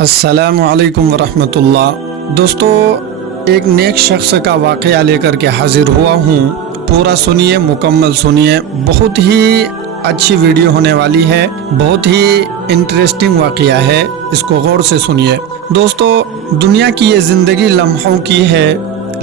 अस्सलामु अलैकुम वरहमतुल्लाह। दोस्तों, एक नेक शख्स का वाक़या लेकर के हाजिर हुआ हूँ। पूरा सुनिए, मुकम्मल सुनिए। बहुत ही अच्छी वीडियो होने वाली है, बहुत ही इंटरेस्टिंग वाक़या है, इसको गौर से सुनिए। दोस्तों, दुनिया की ये ज़िंदगी लम्हों की है,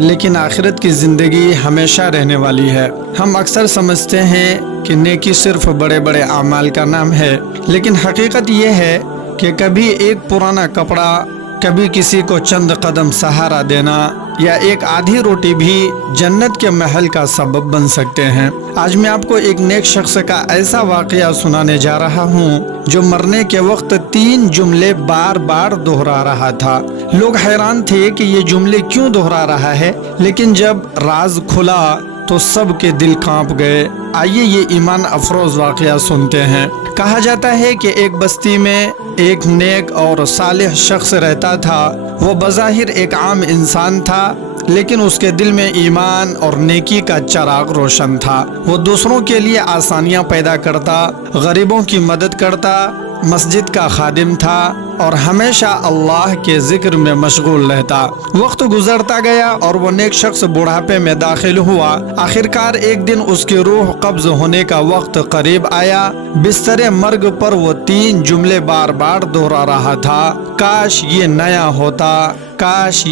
लेकिन आखिरत की ज़िंदगी हमेशा रहने वाली है। हम अक्सर समझते हैं कि नेकी सिर्फ बड़े बड़े अमाल का नाम है, लेकिन हकीकत ये है कि कभी एक पुराना कपड़ा, कभी किसी को चंद कदम सहारा देना या एक आधी रोटी भी जन्नत के महल का सबब बन सकते हैं। आज मैं आपको एक नेक शख्स का ऐसा वाक़या सुनाने जा रहा हूँ जो मरने के वक्त 3 जुमले बार बार दोहरा रहा था। लोग हैरान थे कि ये जुमले क्यों दोहरा रहा है, लेकिन जब राज खुला तो सबके दिल कांप गए। आइए ये ईमान अफरोज वाक़या सुनते हैं। कहा जाता है कि एक बस्ती में एक नेक और सालिह शख्स रहता था। वो बज़ाहिर एक आम इंसान था, लेकिन उसके दिल में ईमान और नेकी का चिराग रोशन था। वो दूसरों के लिए आसानियाँ पैदा करता, गरीबों की मदद करता, मस्जिद का खादिम था और हमेशा अल्लाह के जिक्र में मशगूल रहता। वक्त गुजरता गया और वो नेक शख्स बुढ़ापे में दाखिल हुआ। आखिरकार एक दिन उसकी रूह कब्ज होने का वक्त करीब आया। बिस्तरे मर्ग पर वो 3 जुमले बार बार दोहरा रहा था। काश ये नया होता, काश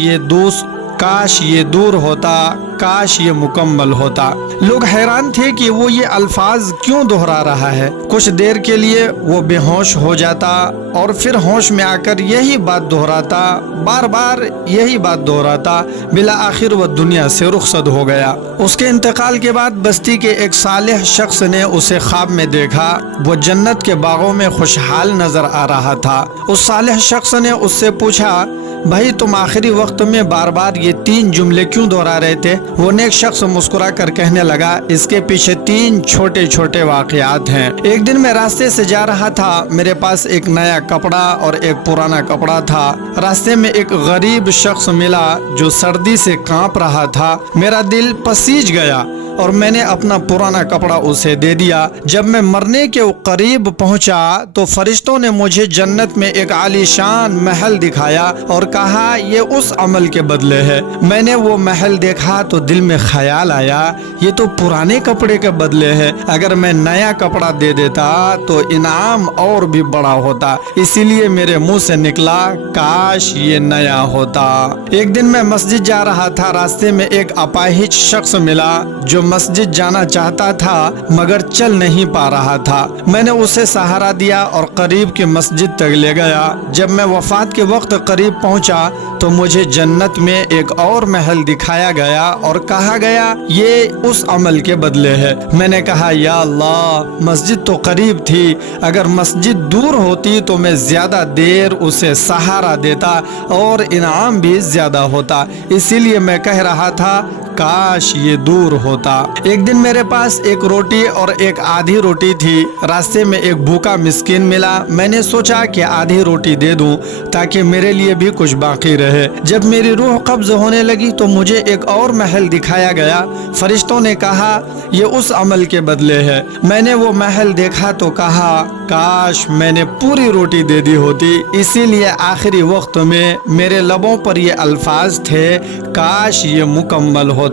ये दूर होता, काश ये मुकम्मल होता। लोग हैरान थे कि वो ये अल्फाज क्यों दोहरा रहा है। कुछ देर के लिए वो बेहोश हो जाता और फिर होश में आकर यही बात दोहराता, बार बार यही बात दोहराता। बिला आखिर वो दुनिया से रुखसत हो गया। उसके इंतकाल के बाद बस्ती के एक सालिह शख्स ने उसे ख्वाब में देखा। वो जन्नत के बागों में खुशहाल नजर आ रहा था। उस सालिह शख्स ने उससे पूछा, भाई तुम आखिरी वक्त में बार बार ये 3 जुमले क्यों दोहरा रहे थे? वो नेक शख्स मुस्कुरा कर कहने लगा, इसके पीछे 3 छोटे छोटे वाक़यात हैं। एक दिन मैं रास्ते से जा रहा था। मेरे पास एक नया कपड़ा और एक पुराना कपड़ा था। रास्ते में एक गरीब शख्स मिला जो सर्दी से कांप रहा था। मेरा दिल पसीज गया और मैंने अपना पुराना कपड़ा उसे दे दिया। जब मैं मरने के करीब पहुंचा तो फरिश्तों ने मुझे जन्नत में एक आलीशान महल दिखाया और कहा, ये उस अमल के बदले है। मैंने वो महल देखा तो दिल में ख्याल आया, ये तो पुराने कपड़े के बदले है। अगर मैं नया कपड़ा दे देता तो इनाम और भी बड़ा होता। इसीलिए मेरे मुंह से निकला, काश ये नया होता। एक दिन मैं मस्जिद जा रहा था। रास्ते में एक अपाहिज शख्स मिला जो मस्जिद जाना चाहता था मगर चल नहीं पा रहा था। मैंने उसे सहारा दिया और करीब की मस्जिद तक ले गया। जब मैं वफात के वक्त करीब पहुंचा तो मुझे जन्नत में एक और महल दिखाया गया और कहा गया, ये उस अमल के बदले है। मैंने कहा, या अल्लाह, मस्जिद तो करीब थी। अगर मस्जिद दूर होती तो मैं ज्यादा देर उसे सहारा देता और इनाम भी ज्यादा होता। इसीलिए मैं कह रहा था, काश ये दूर होता। एक दिन मेरे पास एक रोटी और एक आधी रोटी थी। रास्ते में एक भूखा मिस्कीन मिला। मैंने सोचा कि आधी रोटी दे दूं ताकि मेरे लिए भी कुछ बाकी रहे। जब मेरी रूह कब्ज होने लगी तो मुझे एक और महल दिखाया गया। फरिश्तों ने कहा, ये उस अमल के बदले है। मैंने वो महल देखा तो कहा, काश मैंने पूरी रोटी दे दी होती। इसीलिए आखिरी वक्त में मेरे लबों पर ये अल्फाज थे, काश ये मुकम्मल होता।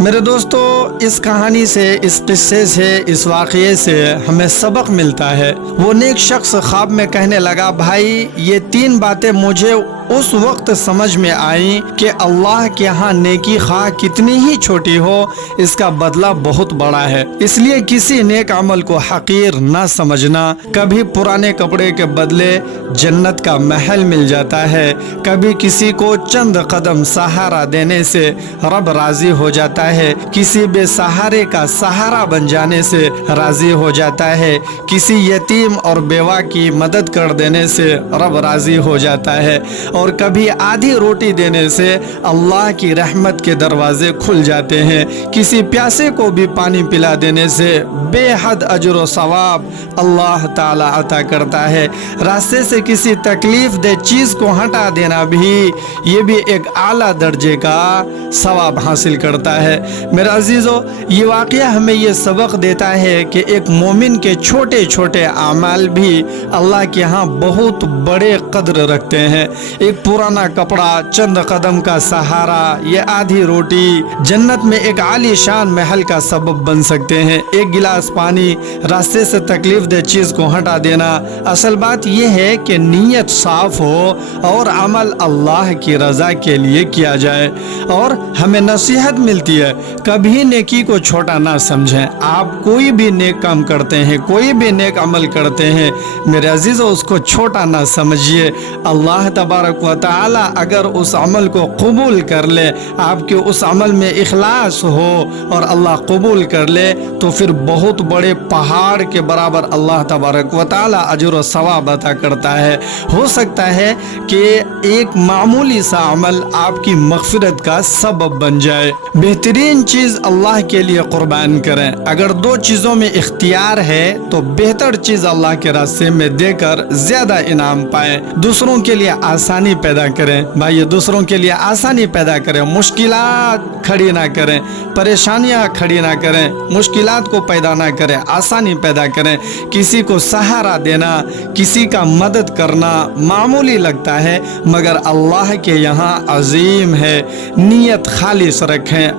मेरे दोस्तों, इस कहानी से, इस किस्से से, इस वाक़ये से हमें सबक मिलता है। वो नेक शख्स ख्वाब में कहने लगा, भाई ये 3 बातें मुझे उस वक्त समझ में आई कि अल्लाह के यहाँ नेकी खा कितनी ही छोटी हो, इसका बदला बहुत बड़ा है। इसलिए किसी नेक अमल को हकीर न समझना। कभी पुराने कपड़े के बदले जन्नत का महल मिल जाता है। कभी किसी को चंद कदम सहारा देने से रब राजी हो जाता है। किसी बेसहारे का सहारा बन जाने से राजी हो जाता है। किसी यतीम और बेवा की मदद कर देने से रब राजी हो जाता है। اور کبھی آدھی روٹی دینے سے اللہ کی رحمت کے دروازے کھل جاتے ہیں۔ کسی پیاسے کو بھی پانی پلا دینے سے بے حد اجر و ثواب اللہ تعالی عطا کرتا ہے۔ راستے سے کسی تکلیف دہ چیز کو ہٹا دینا بھی یہ بھی ایک اعلیٰ درجے کا ثواب حاصل کرتا ہے۔ میرے عزیزو، یہ واقعہ ہمیں یہ سبق دیتا ہے کہ ایک مومن کے چھوٹے چھوٹے اعمال بھی اللہ کے ہاں بہت بڑے قدر رکھتے ہیں۔ ایک پرانا کپڑا، چند قدم کا سہارا، یہ آدھی روٹی جنت میں ایک عالی شان محل کا سبب بن سکتے ہیں۔ ایک گلاس پانی، راستے سے تکلیف دہ چیز کو ہٹا دینا۔ اصل بات یہ ہے کہ نیت صاف ہو اور عمل اللہ کی رضا کے لیے کیا جائے۔ اور ہمیں نصیحت ملتی ہے، کبھی نیکی کو چھوٹا نہ سمجھیں۔ آپ کوئی بھی نیک کام کرتے ہیں، کوئی بھی نیک عمل کرتے ہیں، میرے عزیزو، اس کو چھوٹا نہ سمجھیے۔ اللہ تبارک و تعالی اگر اس عمل کو قبول کر لے، آپ کے اس عمل میں اخلاص ہو اور اللہ قبول کر لے، تو پھر بہت بڑے پہاڑ کے برابر اللہ تبارک و تعالی اجر و ثواب عطا کرتا ہے۔ ہو سکتا ہے کہ ایک معمولی سا عمل آپ کی مغفرت کا سبب بن جائے۔ بہترین چیز اللہ کے لیے قربان کریں۔ اگر دو چیزوں میں اختیار ہے تو بہتر چیز اللہ کے راستے میں دے کر زیادہ انعام پائیں۔ دوسروں کے لیے آسانی پیدا کریں۔ بھائی، دوسروں کے لیے آسانی پیدا کریں، مشکلات کھڑی نہ کریں، پریشانیاں کھڑی نہ کریں، مشکلات کو پیدا نہ کریں، آسانی پیدا کریں۔ کسی کو سہارا دینا، کسی کا مدد کرنا معمولی لگتا ہے مگر اللہ کے یہاں عظیم ہے۔ نیت خالص رکھیں،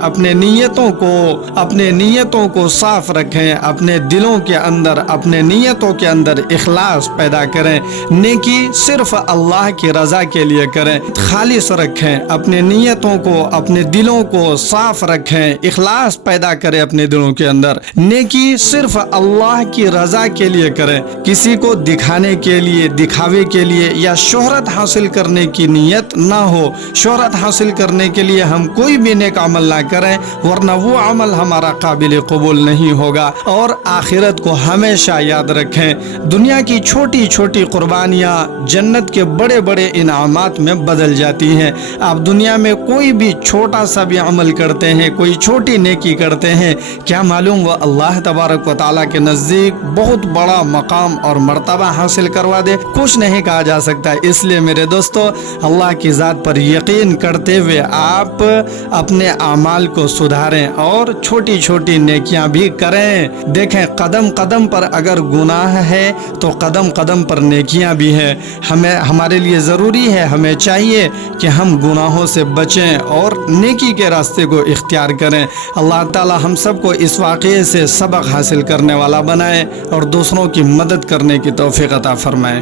اپنے نیتوں کو صاف رکھیں، اپنے دلوں کے اندر، اپنے نیتوں کے اندر اخلاص پیدا کریں۔ نیکی صرف اللہ کی رضا کے لیے کریں۔ خالص رکھیں اپنے نیتوں کو، اپنے دلوں کو صاف رکھیں، اخلاص پیدا کریں اپنے دلوں کے اندر۔ نیکی صرف اللہ کی رضا کے لیے کریں، کسی کو دکھانے کے لیے، دکھاوے کے لیے یا شہرت حاصل کرنے کی نیت نہ ہو۔ شہرت حاصل کرنے کے لیے ہم کوئی بھی نیک عمل نہ کریں، ورنہ وہ عمل ہمارا قابل قبول نہیں ہوگا۔ اور آخرت کو ہمیشہ یاد رکھیں، دنیا کی چھوٹی چھوٹی قربانیاں جنت کے بڑے بڑے انعامات میں بدل جاتی ہیں۔ آپ دنیا میں کوئی بھی چھوٹا سا بھی عمل کرتے ہیں، کوئی چھوٹی نیکی کرتے ہیں، کیا معلوم وہ اللہ تبارک و تعالیٰ کے نزدیک بہت بڑا مقام اور مرتبہ حاصل کروا دے؟ کچھ نہیں کہا جا سکتا۔ اس لیے میرے دوستو، اللہ کی ذات پر یقین کرتے ہوئے آپ اپنے اعمال کو سدھاریں اور چھوٹی چھوٹی نیکیاں بھی کریں۔ دیکھیں، قدم قدم پر اگر گناہ ہے تو قدم قدم پر نیکیاں بھی ہیں۔ ہمارے لیے ضروری ہے، ہمیں چاہیے کہ ہم گناہوں سے بچیں اور نیکی کے راستے کو اختیار کریں۔ اللہ تعالی ہم سب کو اس واقعے سے سبق حاصل کرنے والا بنائے اور دوسروں کی مدد کرنے کی توفیق عطا فرمائے۔